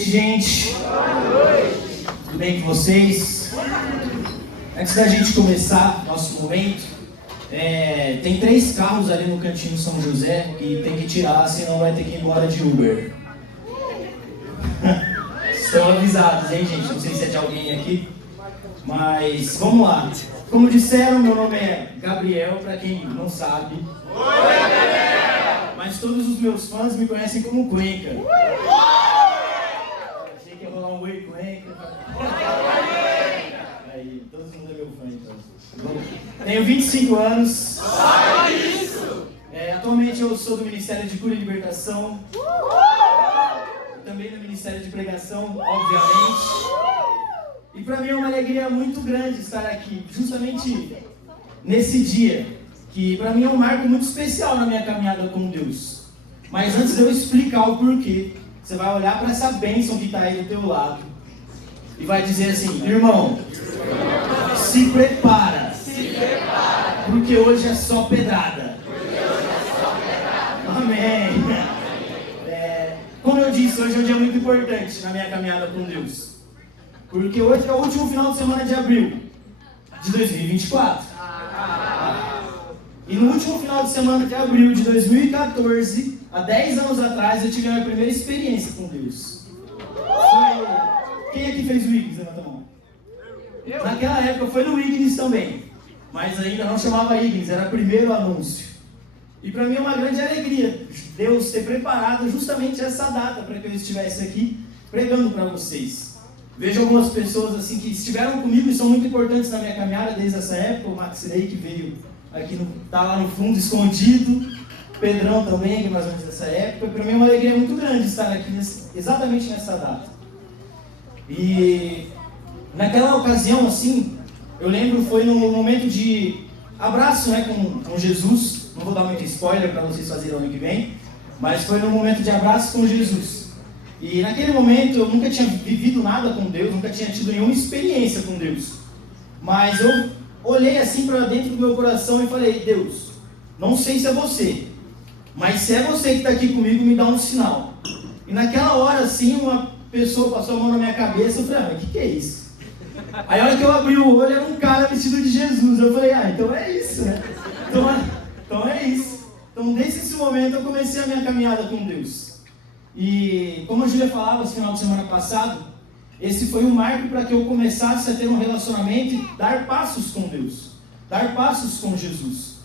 Gente, tudo bem com vocês? Antes da gente começar nosso momento, tem 3 carros ali no cantinho São José que tem que tirar, senão vai ter que ir embora de Uber. Estão avisados, hein, gente? Não sei se é de alguém aqui, mas vamos lá. Como disseram, meu nome é Gabriel, para quem não sabe. Oi, Gabriel! Mas todos os meus fãs me conhecem como Cuenca. Achei que ia rolar um oi, Cuenca. Aí, todo mundo é meu fã, então. Tenho 25 anos. Só isso! Atualmente eu sou do Ministério de Cura e Libertação. Também do Ministério de Pregação, obviamente. E para mim é uma alegria muito grande estar aqui, justamente nesse dia, que para mim é um marco muito especial na minha caminhada com Deus. Mas antes de eu explicar o porquê, você vai olhar para essa bênção que está aí do teu lado e vai dizer assim: irmão, se prepara, porque hoje é só pedrada. Amém. Como eu disse, hoje é um dia muito importante na minha caminhada com Deus. Porque hoje é o último final de semana de abril de 2024. E no último final de semana de abril de 2014, há 10 anos atrás, eu tive a minha primeira experiência com Deus. Quem aqui fez o Ignis? Levanta a mão. Naquela época foi no Ignis também, mas ainda não chamava Ignis, era primeiro anúncio. E para mim é uma grande alegria Deus ter preparado justamente essa data para que eu estivesse aqui pregando para vocês. Vejo algumas pessoas assim que estiveram comigo e são muito importantes na minha caminhada desde essa época. O Maxirei, que veio aqui, tá lá no fundo, escondido. O Pedrão também, que é mais ou menos dessa época. Para mim é uma alegria muito grande estar aqui exatamente nessa data. E naquela ocasião, assim, eu lembro, foi no momento de abraço, né, com Jesus. Não vou dar muito spoiler para vocês fazerem ano que vem, mas foi no momento de abraço com Jesus. E naquele momento eu nunca tinha vivido nada com Deus, nunca tinha tido nenhuma experiência com Deus. Mas eu olhei assim para dentro do meu coração e falei: Deus, não sei se é você, mas se é você que está aqui comigo, me dá um sinal. E naquela hora assim, uma pessoa passou a mão na minha cabeça e eu falei: mas o que é isso? Aí a hora que eu abri o olho, era um cara vestido de Jesus. Eu falei: então é isso, né? Então é isso. Então desde esse momento eu comecei a minha caminhada com Deus. E como a Júlia falava no final de semana passado, esse foi um marco para que eu começasse a ter um relacionamento e dar passos com Deus, dar passos com Jesus.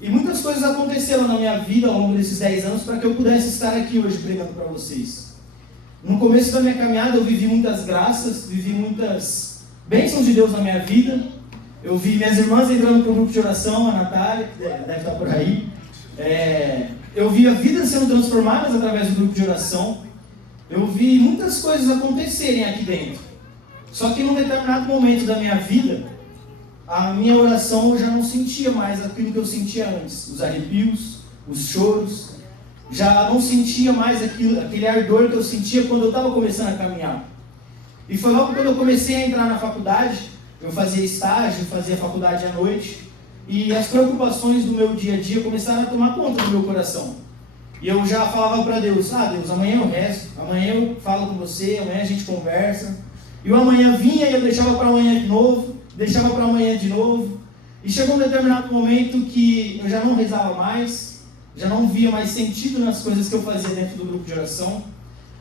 E muitas coisas aconteceram na minha vida ao longo desses 10 anos para que eu pudesse estar aqui hoje pregando para vocês. No começo da minha caminhada eu vivi muitas graças, vivi muitas bênçãos de Deus na minha vida. Eu vi minhas irmãs entrando para o grupo de oração, a Natália, que deve estar por aí. Eu vi a vida sendo transformada através do grupo de oração. Eu vi muitas coisas acontecerem aqui dentro. Só que num determinado momento da minha vida, a minha oração eu já não sentia mais aquilo que eu sentia antes. Os arrepios, os choros. Já não sentia mais aquele ardor que eu sentia quando eu estava começando a caminhar. E foi logo quando eu comecei a entrar na faculdade. Eu fazia estágio, fazia faculdade à noite. E as preocupações do meu dia a dia começaram a tomar conta do meu coração. E eu já falava para Deus: Deus, amanhã eu rezo, amanhã eu falo com você, amanhã a gente conversa. E o amanhã vinha e eu deixava para amanhã de novo, deixava para amanhã de novo. E chegou um determinado momento que eu já não rezava mais, já não via mais sentido nas coisas que eu fazia dentro do grupo de oração,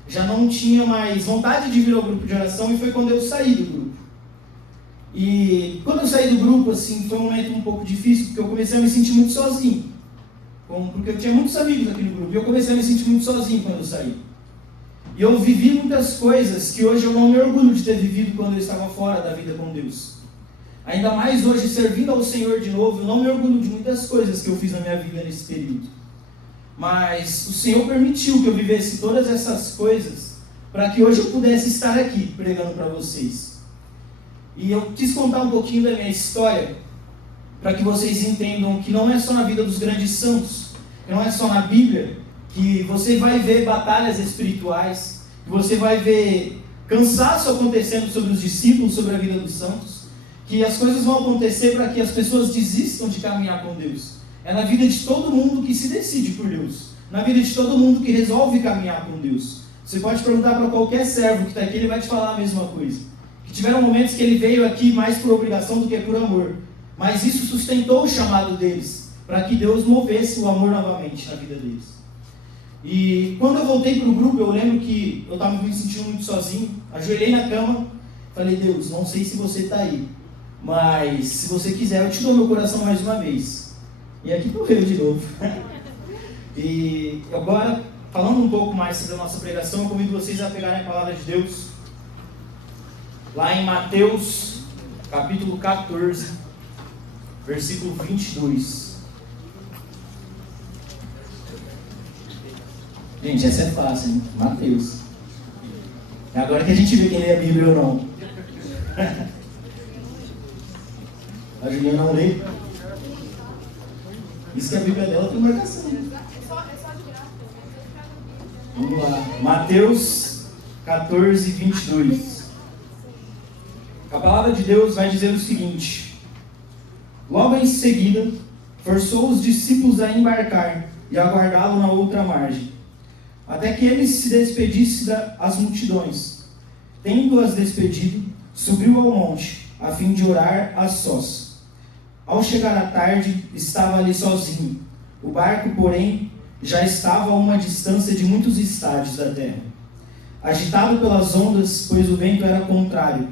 já não tinha mais vontade de vir ao grupo de oração, e foi quando eu saí do grupo. E quando eu saí do grupo, assim, foi um momento um pouco difícil, porque eu comecei a me sentir muito sozinho. Porque eu tinha muitos amigos aqui no grupo, e eu comecei a me sentir muito sozinho quando eu saí. E eu vivi muitas coisas que hoje eu não me orgulho de ter vivido quando eu estava fora da vida com Deus. Ainda mais hoje, servindo ao Senhor de novo, eu não me orgulho de muitas coisas que eu fiz na minha vida nesse período. Mas o Senhor permitiu que eu vivesse todas essas coisas para que hoje eu pudesse estar aqui pregando para vocês. E eu quis contar um pouquinho da minha história, para que vocês entendam que não é só na vida dos grandes santos, não é só na Bíblia, que você vai ver batalhas espirituais, que você vai ver cansaço acontecendo sobre os discípulos, sobre a vida dos santos, que as coisas vão acontecer para que as pessoas desistam de caminhar com Deus. É na vida de todo mundo que se decide por Deus, na vida de todo mundo que resolve caminhar com Deus. Você pode perguntar para qualquer servo que está aqui, ele vai te falar a mesma coisa. Que tiveram momentos que ele veio aqui mais por obrigação do que por amor. Mas isso sustentou o chamado deles, para que Deus movesse o amor novamente na vida deles. E quando eu voltei para o grupo, eu lembro que eu estava me sentindo muito sozinho. Ajoelhei na cama, falei, Deus, não sei se você está aí, mas se você quiser, eu te dou meu coração mais uma vez. E aqui correu de novo. E agora, falando um pouco mais sobre a nossa pregação, eu convido vocês a pegarem a palavra de Deus lá em Mateus, capítulo 14, versículo 22. Gente, essa é fácil, hein? Mateus. É agora que a gente vê quem lê a Bíblia ou não. A Juliana não lê. Isso que a Bíblia dela tem marcação. Vamos lá. Mateus 14, 22. A palavra de Deus vai dizer o seguinte: logo em seguida, forçou os discípulos a embarcar e aguardá-lo na outra margem, até que ele se despedisse das multidões. Tendo-as despedido, subiu ao monte, a fim de orar a sós. Ao chegar à tarde, estava ali sozinho. O barco, porém, já estava a uma distância de muitos estádios da terra, agitado pelas ondas, pois o vento era contrário.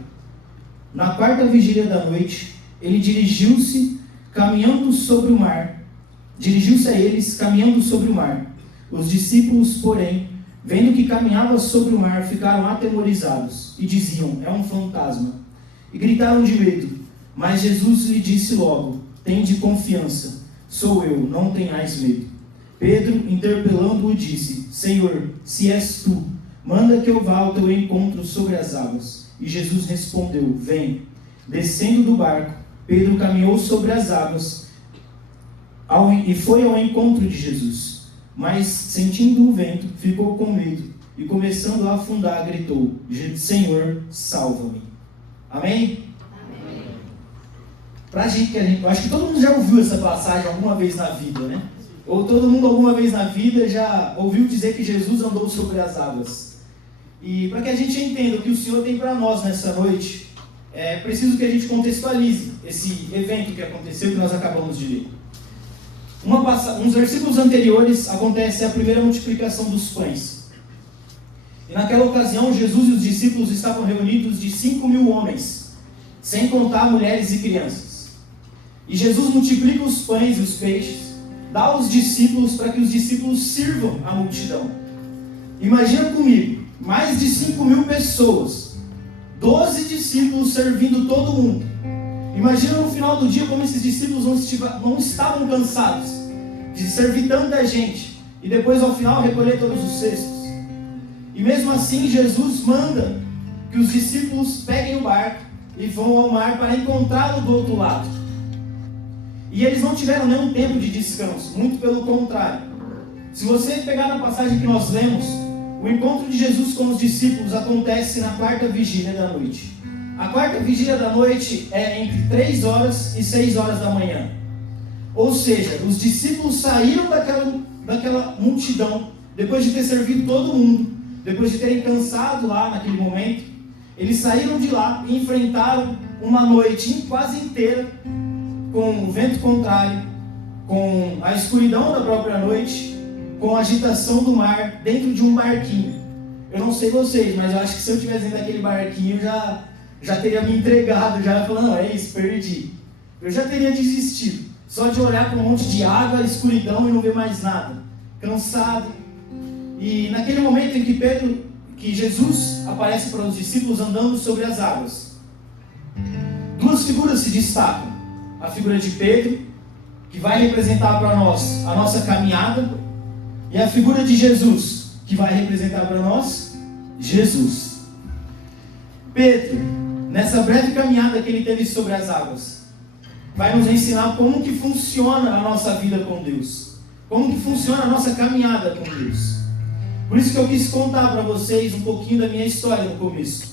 Na quarta vigília da noite, ele dirigiu-se a eles caminhando sobre o mar. Os discípulos, porém, vendo que caminhava sobre o mar, ficaram atemorizados e diziam, é um fantasma. E gritaram de medo. Mas Jesus lhe disse logo, tende confiança, sou eu, não tenhais medo. Pedro, interpelando-o, disse, Senhor, se és tu, manda que eu vá ao teu encontro sobre as águas. E Jesus respondeu, vem. Descendo do barco, Pedro caminhou sobre as águas e foi ao encontro de Jesus. Mas, sentindo o vento, ficou com medo e, começando a afundar, gritou, Senhor, salva-me. Amém? Amém. Eu acho que todo mundo já ouviu essa passagem alguma vez na vida, né? Ou todo mundo alguma vez na vida já ouviu dizer que Jesus andou sobre as águas. E para que a gente entenda o que o Senhor tem para nós nessa noite, é preciso que a gente contextualize esse evento que aconteceu, que nós acabamos de ler. Uns versículos anteriores acontece a primeira multiplicação dos pães. E naquela ocasião, Jesus e os discípulos estavam reunidos de 5.000 homens, sem contar mulheres e crianças. E Jesus multiplica os pães e os peixes, dá aos discípulos para que os discípulos sirvam a multidão. Imagina comigo, mais de 5.000 pessoas, 12 discípulos servindo todo mundo. Imagina no final do dia como esses discípulos não estavam cansados de servir tanta gente e depois ao final recolher todos os cestos. E mesmo assim Jesus manda que os discípulos peguem o barco e vão ao mar para encontrá-lo do outro lado. E eles não tiveram nenhum tempo de descanso, muito pelo contrário. Se você pegar na passagem que nós lemos, o encontro de Jesus com os discípulos acontece na quarta vigília da noite. A quarta vigília da noite é entre 3 horas e 6 horas da manhã. Ou seja, os discípulos saíram daquela multidão, depois de ter servido todo mundo, depois de terem cansado lá naquele momento, eles saíram de lá e enfrentaram uma noite quase inteira, com o vento contrário, com a escuridão da própria noite, com a agitação do mar, dentro de um barquinho. Eu não sei vocês, mas eu acho que se eu estivesse dentro daquele barquinho, já teria me entregado, já falando, não, é isso, perdi. Eu já teria desistido, só de olhar para um monte de água, escuridão e não ver mais nada, cansado. E naquele momento em que Jesus aparece para os discípulos andando sobre as águas, 2 figuras se destacam. A figura de Pedro, que vai representar para nós a nossa caminhada, e a figura de Jesus, que vai representar para nós Jesus. Pedro, nessa breve caminhada que ele teve sobre as águas, vai nos ensinar como que funciona a nossa vida com Deus, como que funciona a nossa caminhada com Deus. Por isso que eu quis contar para vocês um pouquinho da minha história no começo,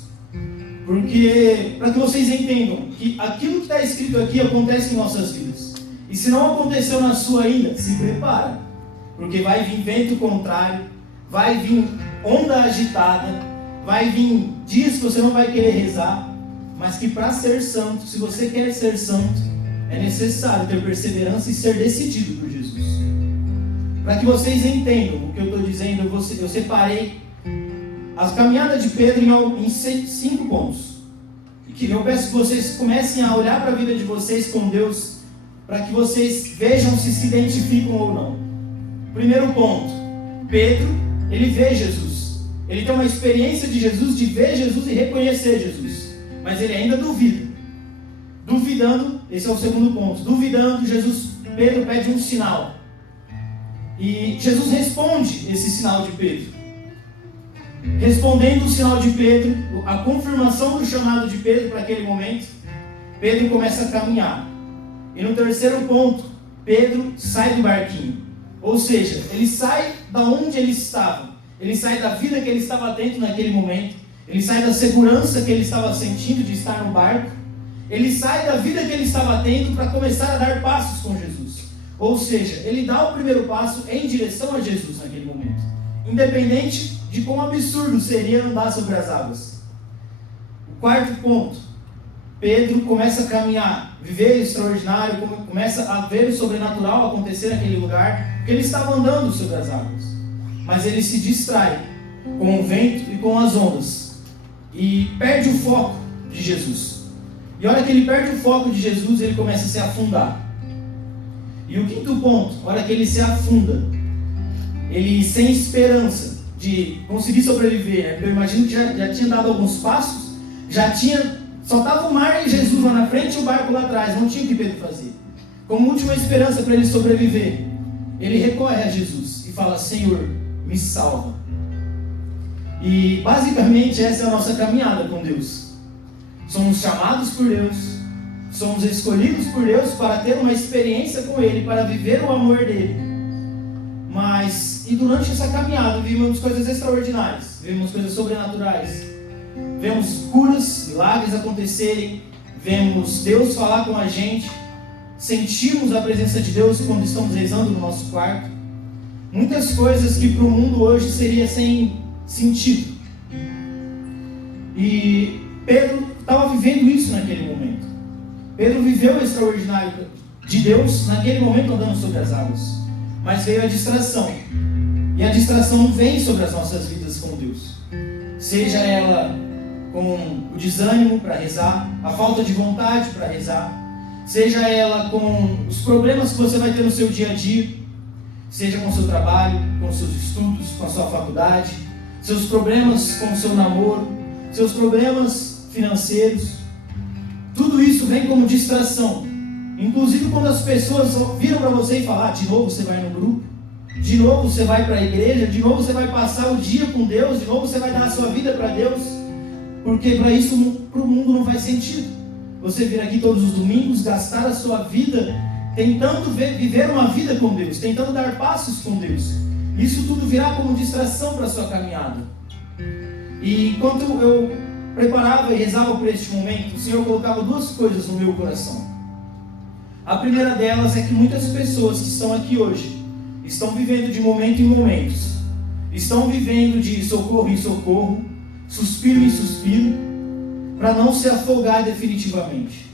porque para que vocês entendam que aquilo que está escrito aqui acontece em nossas vidas. E se não aconteceu na sua ainda, se prepara, porque vai vir vento contrário, vai vir onda agitada, vai vir dias que você não vai querer rezar, mas que para ser santo, se você quer ser santo, é necessário ter perseverança e ser decidido por Jesus. Para que vocês entendam o que eu estou dizendo, eu separei a caminhada de Pedro em 5 pontos. Eu peço que vocês comecem a olhar para a vida de vocês com Deus, para que vocês vejam se identificam ou não. Primeiro ponto, Pedro, ele vê Jesus. Ele tem uma experiência de Jesus, de ver Jesus e reconhecer Jesus. Mas ele ainda duvida. Duvidando, esse é o segundo ponto. Duvidando, Pedro pede um sinal. E Jesus responde esse sinal de Pedro. Respondendo o sinal de Pedro, a confirmação do chamado de Pedro para aquele momento, Pedro começa a caminhar. E no terceiro ponto, Pedro sai do barquinho. Ou seja, ele sai da onde ele estava. Ele sai da vida que ele estava tendo naquele momento. Ele sai da segurança que ele estava sentindo de estar no barco. Ele sai da vida que ele estava tendo para começar a dar passos com Jesus. Ou seja, ele dá o primeiro passo em direção a Jesus naquele momento. Independente de quão absurdo seria andar sobre as águas. O quarto ponto, Pedro começa a caminhar, viver o extraordinário, começa a ver o sobrenatural acontecer naquele lugar, porque ele estava andando sobre as águas. Mas ele se distrai com o vento e com as ondas e perde o foco de Jesus. E a hora que ele perde o foco de Jesus, ele começa a se afundar. E o quinto ponto, a hora que ele se afunda, ele sem esperança de conseguir sobreviver, eu imagino que já tinha dado alguns passos, só estava o mar e Jesus lá na frente e o barco lá atrás, não tinha o que Pedro fazer. Como última esperança para ele sobreviver, ele recorre a Jesus e fala: Senhor, me salva. E basicamente essa é a nossa caminhada com Deus. Somos chamados por Deus, somos escolhidos por Deus para ter uma experiência com Ele, para viver o amor dEle. E durante essa caminhada vivemos coisas extraordinárias, vivemos coisas sobrenaturais, vemos curas, milagres acontecerem, vemos Deus falar com a gente, sentimos a presença de Deus quando estamos rezando no nosso quarto. Muitas coisas que para o mundo hoje seria sem sentido. E Pedro estava vivendo isso naquele momento. Pedro viveu o extraordinário de Deus naquele momento andando sobre as águas. Mas veio a distração. E a distração vem sobre as nossas vidas com Deus. Seja ela com o desânimo para rezar, a falta de vontade para rezar, seja ela com os problemas que você vai ter no seu dia a dia, seja com o seu trabalho, com os seus estudos, com a sua faculdade, seus problemas com o seu namoro, seus problemas financeiros. Tudo isso vem como distração. Inclusive quando as pessoas viram para você e falar: de novo você vai no grupo, de novo você vai para a igreja, de novo você vai passar o dia com Deus, de novo você vai dar a sua vida para Deus, porque para isso, para o mundo não faz sentido. Você vir aqui todos os domingos, gastar a sua vida tentando viver uma vida com Deus, tentando dar passos com Deus. Isso tudo virá como distração para a sua caminhada. E enquanto eu preparava e rezava por este momento, o Senhor colocava 2 coisas no meu coração. A primeira delas é que muitas pessoas que estão aqui hoje estão vivendo de momento em momentos, estão vivendo de socorro em socorro, suspiro em suspiro, para não se afogar definitivamente.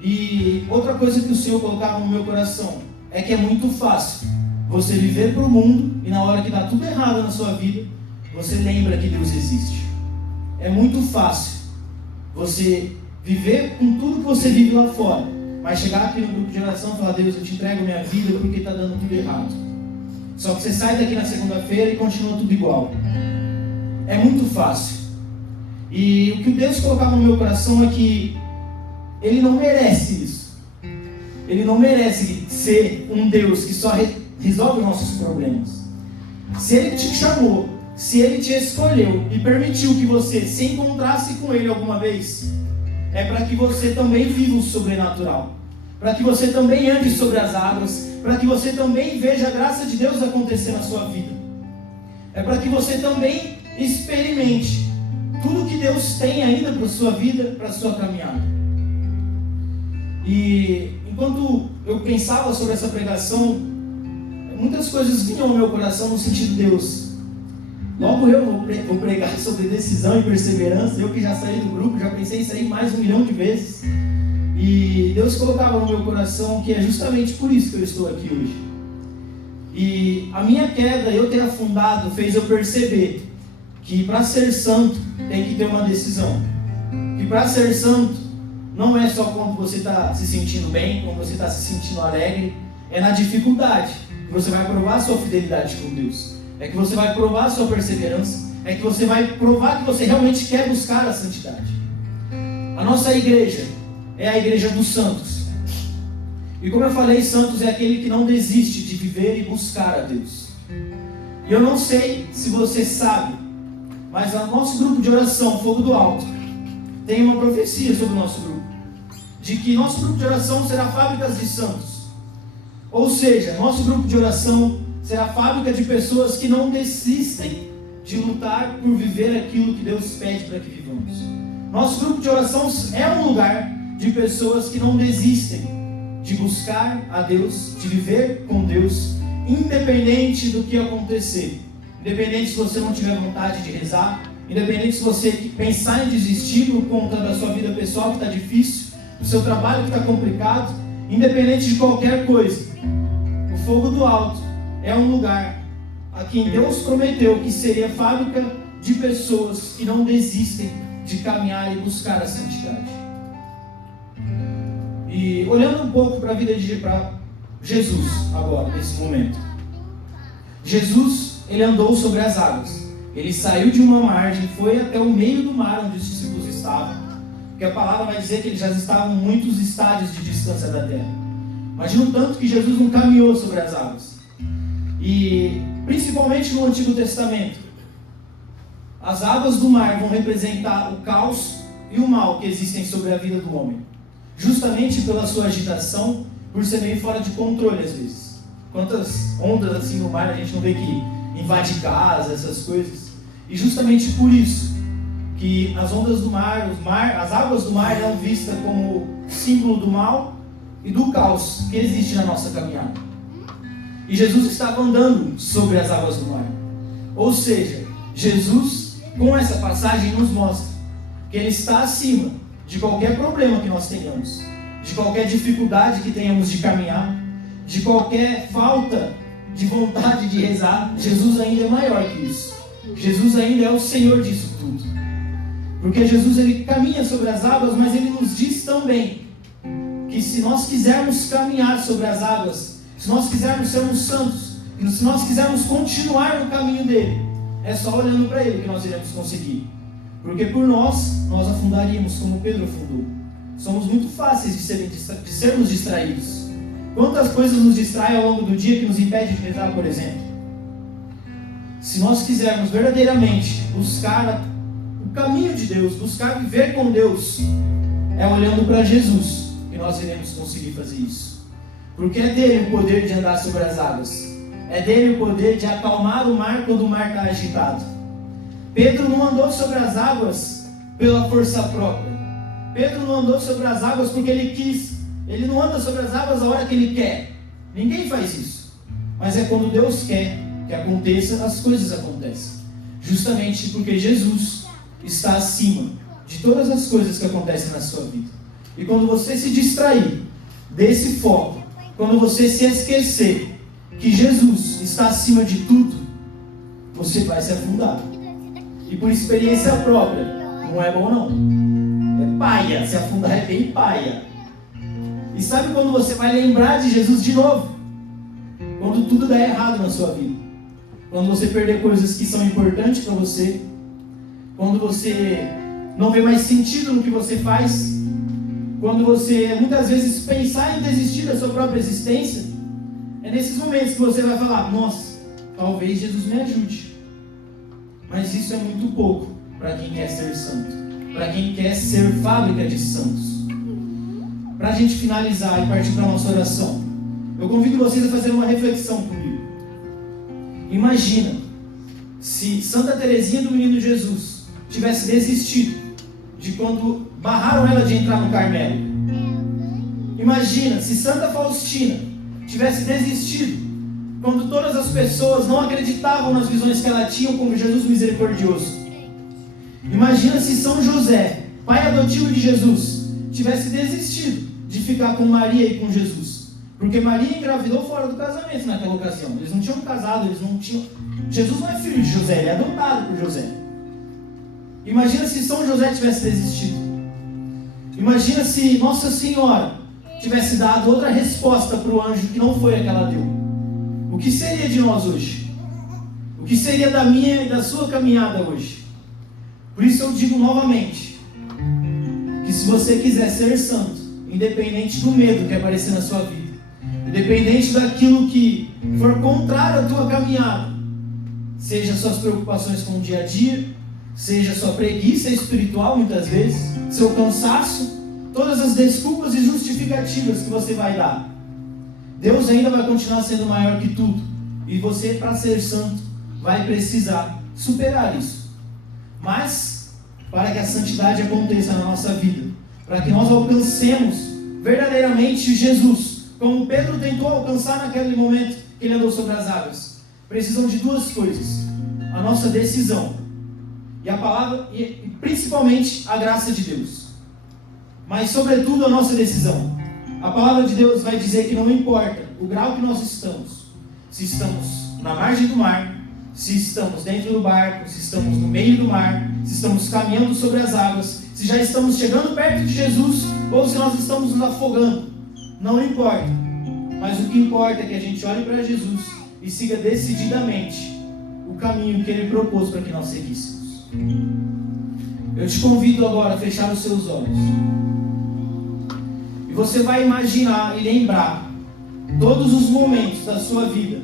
E outra coisa que o Senhor colocava no meu coração é que é muito fácil você viver para o mundo e na hora que dá tudo errado na sua vida, você lembra que Deus existe. É muito fácil você viver com tudo que você vive lá fora, mas chegar aqui no grupo de oração e falar: Deus, eu te entrego minha vida porque está dando tudo errado. Só que você sai daqui na segunda-feira e continua tudo igual. É muito fácil. E o que Deus colocava no meu coração é que Ele não merece isso. Ele não merece ser um Deus que só resolve os nossos problemas. Se Ele te chamou, se Ele te escolheu e permitiu que você se encontrasse com Ele alguma vez, é para que você também viva o sobrenatural, para que você também ande sobre as águas, para que você também veja a graça de Deus acontecer na sua vida. É para que você também experimente tudo que Deus tem ainda para a sua vida, para a sua caminhada. E enquanto eu pensava sobre essa pregação, muitas coisas vinham ao meu coração no sentido: Deus, Logo eu vou pregar sobre decisão e perseverança. Eu que já saí do grupo, já pensei em sair mais 1 milhão de vezes. E Deus colocava no meu coração que é justamente por isso que eu estou aqui hoje. E a minha queda, eu ter afundado, fez eu perceber que para ser santo tem que ter uma decisão. Que para ser santo não é só quando você está se sentindo bem, quando você está se sentindo alegre, é na dificuldade que você vai provar a sua fidelidade com Deus. É que você vai provar a sua perseverança, é que você vai provar que você realmente quer buscar a santidade. A nossa igreja é a igreja dos santos. E como eu falei, santos é aquele que não desiste de viver e buscar a Deus. E eu não sei se você sabe, mas o nosso grupo de oração, Fogo do Alto, tem uma profecia sobre o nosso grupo. De que nosso grupo de oração será fábricas de santos. Ou seja, nosso grupo de oração será fábrica de pessoas que não desistem de lutar por viver aquilo que Deus pede para que vivamos. Nosso grupo de oração é um lugar de pessoas que não desistem de buscar a Deus, de viver com Deus, independente do que acontecer. Independente se você não tiver vontade de rezar, independente se você pensar em desistir por conta da sua vida pessoal que está difícil, do seu trabalho que está complicado, independente de qualquer coisa. O Fogo do Alto é um lugar a quem Deus prometeu que seria fábrica de pessoas que não desistem de caminhar e buscar a santidade. E olhando um pouco para a vida de Jesus agora, nesse momento. Jesus, ele andou sobre as águas. Ele saiu de uma margem, foi até o meio do mar onde os discípulos estavam. Porque a palavra vai dizer que eles já estavam muitos estádios de distância da terra. Imagina o tanto que Jesus não caminhou sobre as águas. E principalmente no Antigo Testamento, as águas do mar vão representar o caos e o mal que existem sobre a vida do homem. Justamente pela sua agitação, por ser meio fora de controle às vezes. Quantas ondas assim no mar a gente não vê que invade casa, essas coisas. E justamente por isso que as ondas do mar, as águas do mar eram vistas como símbolo do mal e do caos que existe na nossa caminhada. E Jesus estava andando sobre as águas do mar. Ou seja, Jesus, com essa passagem, nos mostra que Ele está acima de qualquer problema que nós tenhamos, de qualquer dificuldade que tenhamos de caminhar, de qualquer falta de vontade de rezar. Jesus ainda é maior que isso. Jesus ainda é o Senhor disso tudo. Porque Jesus, Ele caminha sobre as águas, mas Ele nos diz também que se nós quisermos caminhar sobre as águas, se nós quisermos sermos santos, e se nós quisermos continuar no caminho dele, é só olhando para ele que nós iremos conseguir. Porque por nós afundaríamos como Pedro afundou. Somos muito fáceis de sermos distraídos. Quantas coisas nos distraem ao longo do dia que nos impedem de rezar, por exemplo? Se nós quisermos verdadeiramente buscar o caminho de Deus, buscar viver com Deus, é olhando para Jesus que nós iremos conseguir fazer isso. Porque é dele o poder de andar sobre as águas. É dele o poder de acalmar o mar quando o mar está agitado. Pedro não andou sobre as águas pela força própria. Pedro não andou sobre as águas porque ele quis. Ele não anda sobre as águas a hora que ele quer. Ninguém faz isso. Mas é quando Deus quer que aconteça, as coisas acontecem. Justamente porque Jesus está acima de todas as coisas que acontecem na sua vida. E quando você se distrair desse foco, quando você se esquecer que Jesus está acima de tudo, você vai se afundar. E por experiência própria, não é bom não. É paia, se afundar é bem paia. E sabe quando você vai lembrar de Jesus de novo? Quando tudo dá errado na sua vida. Quando você perder coisas que são importantes para você. Quando você não vê mais sentido no que você faz. Quando você muitas vezes pensar em desistir da sua própria existência. É nesses momentos que você vai falar: nossa, talvez Jesus me ajude. Mas isso é muito pouco para quem quer ser santo, para quem quer ser fábrica de santos. Para a gente finalizar e partir para a nossa oração, eu convido vocês a fazer uma reflexão comigo. Imagina se Santa Teresinha do Menino Jesus tivesse desistido de quando barraram ela de entrar no Carmelo. Imagina se Santa Faustina tivesse desistido quando todas as pessoas não acreditavam nas visões que ela tinha como Jesus misericordioso. Imagina se São José, pai adotivo de Jesus, tivesse desistido de ficar com Maria e com Jesus. Porque Maria engravidou fora do casamento naquela ocasião. Eles não tinham casado, eles não tinham... Jesus não é filho de José, ele é adotado por José. Imagina se São José tivesse desistido. Imagina se Nossa Senhora tivesse dado outra resposta para o anjo que não foi a que ela deu. O que seria de nós hoje? O que seria da minha e da sua caminhada hoje? Por isso eu digo novamente, que se você quiser ser santo, independente do medo que aparecer na sua vida, independente daquilo que for contrário à tua caminhada, seja suas preocupações com o dia a dia, seja sua preguiça espiritual muitas vezes, seu cansaço, todas as desculpas e justificativas que você vai dar, Deus ainda vai continuar sendo maior que tudo. E você, para ser santo, vai precisar superar isso. Mas, para que a santidade aconteça na nossa vida, para que nós alcancemos verdadeiramente Jesus, como Pedro tentou alcançar naquele momento que ele andou sobre as águas, precisam de duas coisas: a nossa decisão e a palavra, e principalmente a graça de Deus. Mas sobretudo a nossa decisão. A palavra de Deus vai dizer que não importa o grau que nós estamos, se estamos na margem do mar, se estamos dentro do barco, se estamos no meio do mar, se estamos caminhando sobre as águas, se já estamos chegando perto de Jesus, ou se nós estamos nos afogando. Não importa. Mas o que importa é que a gente olhe para Jesus e siga decididamente o caminho que Ele propôs para que nós seguíssemos. Eu te convido agora a fechar os seus olhos. E você vai imaginar e lembrar todos os momentos da sua vida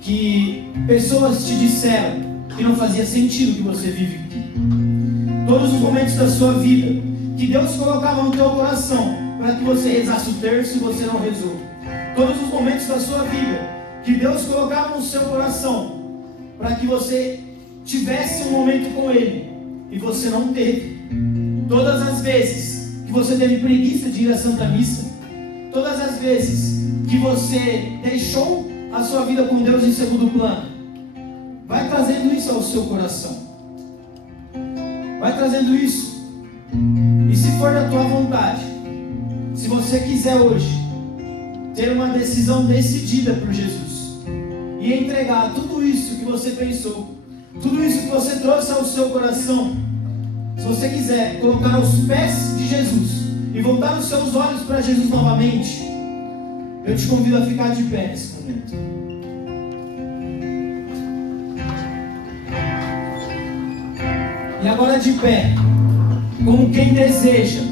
que pessoas te disseram que não fazia sentido que você vive aqui. Todos os momentos da sua vida que Deus colocava no teu coração para que você rezasse o terço e você não rezou. Todos os momentos da sua vida que Deus colocava no seu coração para que você tivesse um momento com Ele e você não teve. Todas as vezes que você teve preguiça de ir à Santa Missa, todas as vezes que você deixou a sua vida com Deus em segundo plano, vai trazendo isso ao seu coração. Vai trazendo isso. E se for da tua vontade, se você quiser hoje ter uma decisão decidida por Jesus e entregar tudo isso que você pensou, tudo isso que você trouxe ao seu coração, se você quiser colocar aos pés de Jesus e voltar os seus olhos para Jesus novamente, eu te convido a ficar de pé nesse momento. E agora de pé, como quem deseja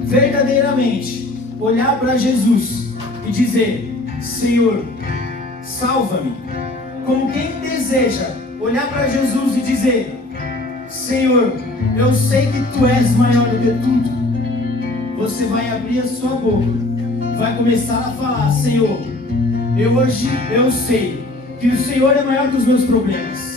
verdadeiramente olhar para Jesus e dizer: Senhor, salva-me. Como quem deseja olhar para Jesus e dizer: Senhor, eu sei que Tu és maior do que tudo. Você vai abrir a sua boca, vai começar a falar: Senhor, hoje eu sei que o Senhor é maior que os meus problemas.